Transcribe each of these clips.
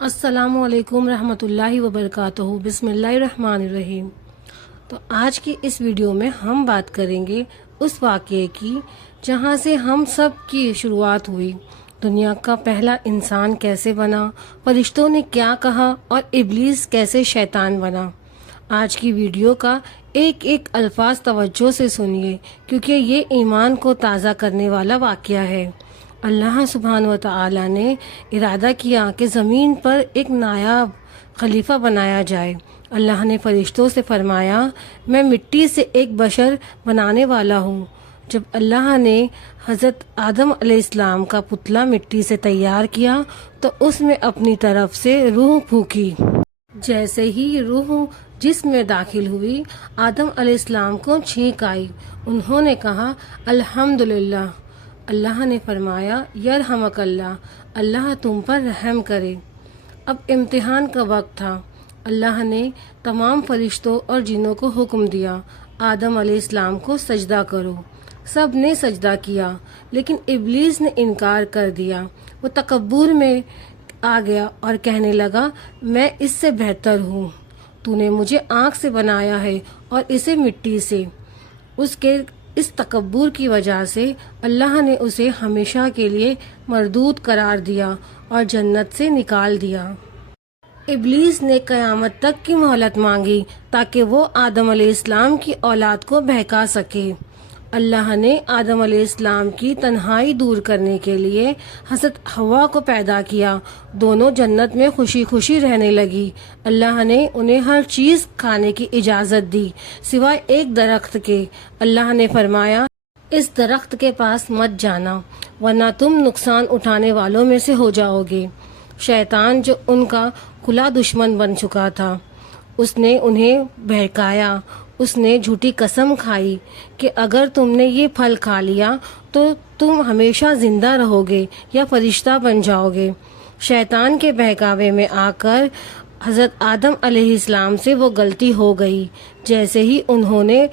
السلام علیکم رحمۃ اللہ وبرکاتہ۔ بسم اللہ الرحمن الرحیم۔ تو آج کی اس ویڈیو میں ہم بات کریں گے اس واقعے کی جہاں سے ہم سب کی شروعات ہوئی۔ دنیا کا پہلا انسان کیسے بنا، فرشتوں نے کیا کہا اور ابلیس کیسے شیطان بنا۔ آج کی ویڈیو کا ایک ایک الفاظ توجہ سے سنیے کیونکہ یہ ایمان کو تازہ کرنے والا واقعہ ہے۔ اللہ سبحانہ و تعالی نے ارادہ کیا کہ زمین پر ایک نایاب خلیفہ بنایا جائے۔ اللہ نے فرشتوں سے فرمایا، میں مٹی سے ایک بشر بنانے والا ہوں۔ جب اللہ نے حضرت آدم علیہ السلام کا پتلا مٹی سے تیار کیا تو اس میں اپنی طرف سے روح پھونکی۔ جیسے ہی روح جسم میں داخل ہوئی، آدم علیہ السلام کو چھینک آئی۔ انہوں نے کہا الحمدللہ۔ اللہ نے فرمایا یرحمک اللہ، اللہ تم پر رحم کرے۔ اب امتحان کا وقت تھا۔ اللہ نے تمام فرشتوں اور جنوں کو حکم دیا، آدم علیہ السلام کو سجدہ کرو۔ سب نے سجدہ کیا لیکن ابلیس نے انکار کر دیا۔ وہ تکبر میں آ گیا اور کہنے لگا، میں اس سے بہتر ہوں، تو نے مجھے آنکھ سے بنایا ہے اور اسے مٹی سے۔ اس تکبر کی وجہ سے اللہ نے اسے ہمیشہ کے لیے مردود قرار دیا اور جنت سے نکال دیا۔ ابلیس نے قیامت تک کی مہلت مانگی تاکہ وہ آدم علیہ السلام کی اولاد کو بہکا سکے۔ اللہ نے آدم علیہ السلام کی تنہائی دور کرنے کے لیے حضرت حوا کو پیدا کیا۔ دونوں جنت میں خوشی خوشی رہنے لگی۔ اللہ نے انہیں ہر چیز کھانے کی اجازت دی سوائے ایک درخت کے۔ اللہ نے فرمایا، اس درخت کے پاس مت جانا ورنہ تم نقصان اٹھانے والوں میں سے ہو جاؤ گے۔ شیطان جو ان کا کھلا دشمن بن چکا تھا، اس نے انہیں بہکایا۔ اس نے جھوٹی قسم کھائی کہ اگر تم نے یہ پھل کھا لیا تو تم ہمیشہ زندہ رہو گے یا فرشتہ بن جاؤ گے۔ شیطان کے بہکاوے میں آ کر حضرت آدم علیہ السلام سے وہ غلطی ہو گئی۔ جیسے ہی انہوں نے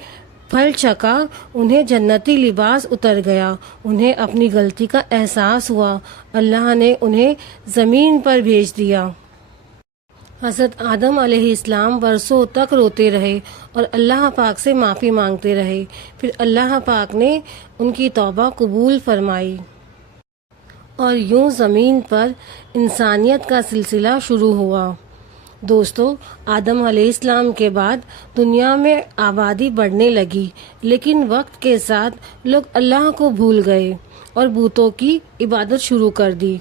پھل چکھا، انہیں جنتی لباس اتر گیا۔ انہیں اپنی غلطی کا احساس ہوا۔ اللہ نے انہیں زمین پر بھیج دیا۔ حضرت آدم علیہ السلام برسوں تک روتے رہے اور اللہ پاک سے معافی مانگتے رہے۔ پھر اللہ پاک نے ان کی توبہ قبول فرمائی اور یوں زمین پر انسانیت کا سلسلہ شروع ہوا۔ دوستو، آدم علیہ السلام کے بعد دنیا میں آبادی بڑھنے لگی، لیکن وقت کے ساتھ لوگ اللہ کو بھول گئے اور بتوں کی عبادت شروع کر دی۔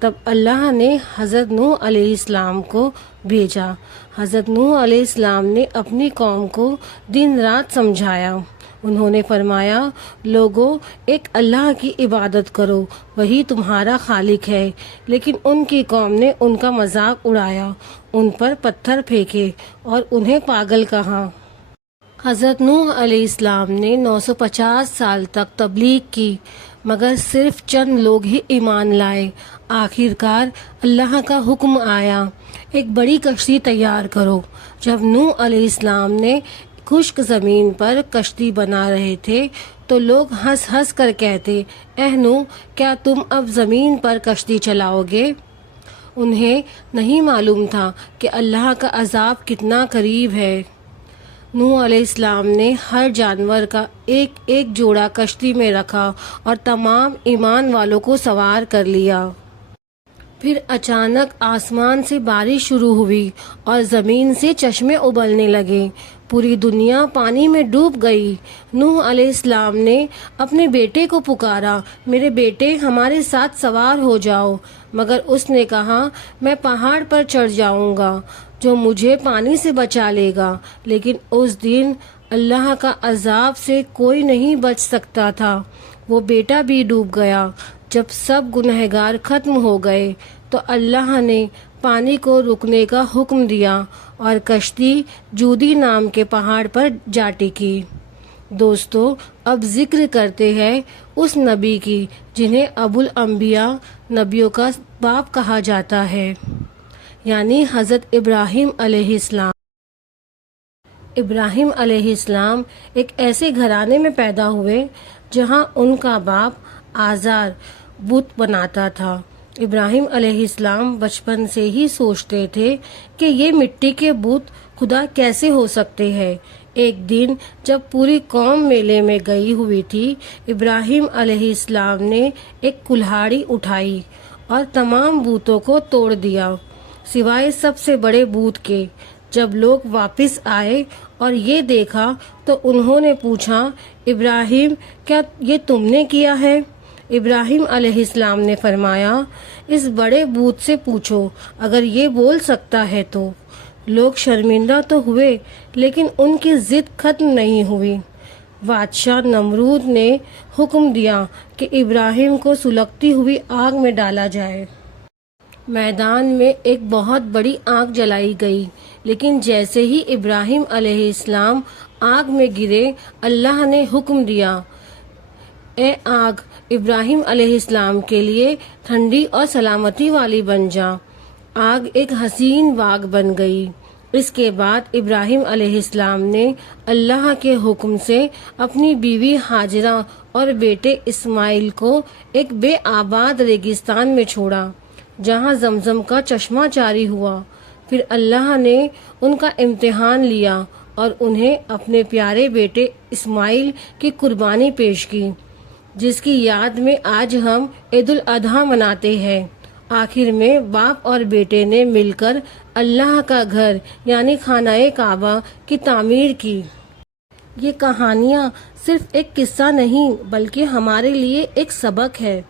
تب اللہ نے حضرت نوح علیہ السلام کو بھیجا۔ حضرت نوح علیہ السلام نے اپنی قوم کو دن رات سمجھایا۔ انہوں نے فرمایا، لوگوں، ایک اللہ کی عبادت کرو، وہی تمہارا خالق ہے۔ لیکن ان کی قوم نے ان کا مذاق اڑایا، ان پر پتھر پھینکے اور انہیں پاگل کہا۔ حضرت نوح علیہ السلام نے 950 سال تک تبلیغ کی مگر صرف چند لوگ ہی ایمان لائے۔ آخر کار اللہ کا حکم آیا، ایک بڑی کشتی تیار کرو۔ جب نوح علیہ السلام نے خشک زمین پر کشتی بنا رہے تھے تو لوگ ہنس ہنس کر کہتے، اے نوح، کیا تم اب زمین پر کشتی چلاؤ گے؟ انہیں نہیں معلوم تھا کہ اللہ کا عذاب کتنا قریب ہے۔ نوح علیہ السلام نے ہر جانور کا ایک ایک جوڑا کشتی میں رکھا اور تمام ایمان والوں کو سوار کر لیا۔ پھر اچانک آسمان سے بارش شروع ہوئی اور زمین سے چشمے ابلنے لگے۔ پوری دنیا پانی میں ڈوب گئی۔ نوح علیہ السلام نے اپنے بیٹے کو پکارا، میرے بیٹے، ہمارے ساتھ سوار ہو جاؤ۔ مگر اس نے کہا، میں پہاڑ پر چڑھ جاؤں گا جو مجھے پانی سے بچا لے گا۔ لیکن اس دن اللہ کا عذاب سے کوئی نہیں بچ سکتا تھا۔ وہ بیٹا بھی ڈوب گیا۔ جب سب گنہگار ختم ہو گئے تو اللہ نے پانی کو رکنے کا حکم دیا اور کشتی جودی نام کے پہاڑ پر جا ٹکی۔ دوستو، اب ذکر کرتے ہیں اس نبی کی جنہیں ابو الانبیاء، نبیوں کا باپ کہا جاتا ہے، یعنی حضرت ابراہیم علیہ السلام۔ ابراہیم علیہ السلام ایک ایسے گھرانے میں پیدا ہوئے جہاں ان کا باپ آزار بت بناتا تھا۔ ابراہیم علیہ السلام بچپن سے ہی سوچتے تھے کہ یہ مٹی کے بت خدا کیسے ہو سکتے ہیں۔ ایک دن جب پوری قوم میلے میں گئی ہوئی تھی، ابراہیم علیہ السلام نے ایک کلہاڑی اٹھائی اور تمام بتوں کو توڑ دیا سوائے سب سے بڑے بت کے۔ جب لوگ واپس آئے اور یہ دیکھا تو انہوں نے پوچھا، ابراہیم کیا یہ تم نے کیا ہے؟ ابراہیم علیہ السلام نے فرمایا، اس بڑے بت سے پوچھو اگر یہ بول سکتا ہے تو۔ لوگ شرمندہ تو ہوئے لیکن ان کی ضد ختم نہیں ہوئی۔ بادشاہ نمرود نے حکم دیا کہ ابراہیم کو سلگتی ہوئی آگ میں ڈالا جائے۔ میدان میں ایک بہت بڑی آگ جلائی گئی، لیکن جیسے ہی ابراہیم علیہ السلام آگ میں گرے، اللہ نے حکم دیا، اے آگ ابراہیم علیہ السلام کے لیے ٹھنڈی اور سلامتی والی بن جا۔ آگ ایک حسین باغ بن گئی۔ اس کے بعد ابراہیم علیہ السلام نے اللہ کے حکم سے اپنی بیوی ہاجرہ اور بیٹے اسماعیل کو ایک بے آباد ریگستان میں چھوڑا جہاں زمزم کا چشمہ جاری ہوا۔ پھر اللہ نے ان کا امتحان لیا اور انہیں اپنے پیارے بیٹے اسماعیل کی قربانی پیش کی، جس کی یاد میں آج ہم عید الاضحیٰ مناتے ہیں۔ آخر میں باپ اور بیٹے نے مل کر اللہ کا گھر یعنی خانہ کعبہ کی تعمیر کی۔ یہ کہانیاں صرف ایک قصہ نہیں بلکہ ہمارے لیے ایک سبق ہے۔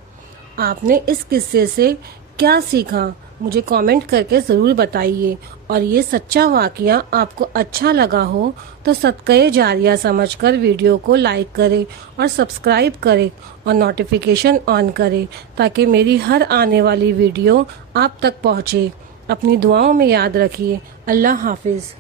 آپ نے اس قصے سے کیا سیکھا؟ مجھے کامنٹ کر کے ضرور بتائیے، اور یہ سچا واقعہ آپ کو اچھا لگا ہو تو صدقہ جاریہ سمجھ کر ویڈیو کو لائک کریں اور سبسکرائب کریں اور نوٹیفیکیشن آن کریں تاکہ میری ہر آنے والی ویڈیو آپ تک پہنچے۔ اپنی دعاؤں میں یاد رکھیے۔ اللہ حافظ۔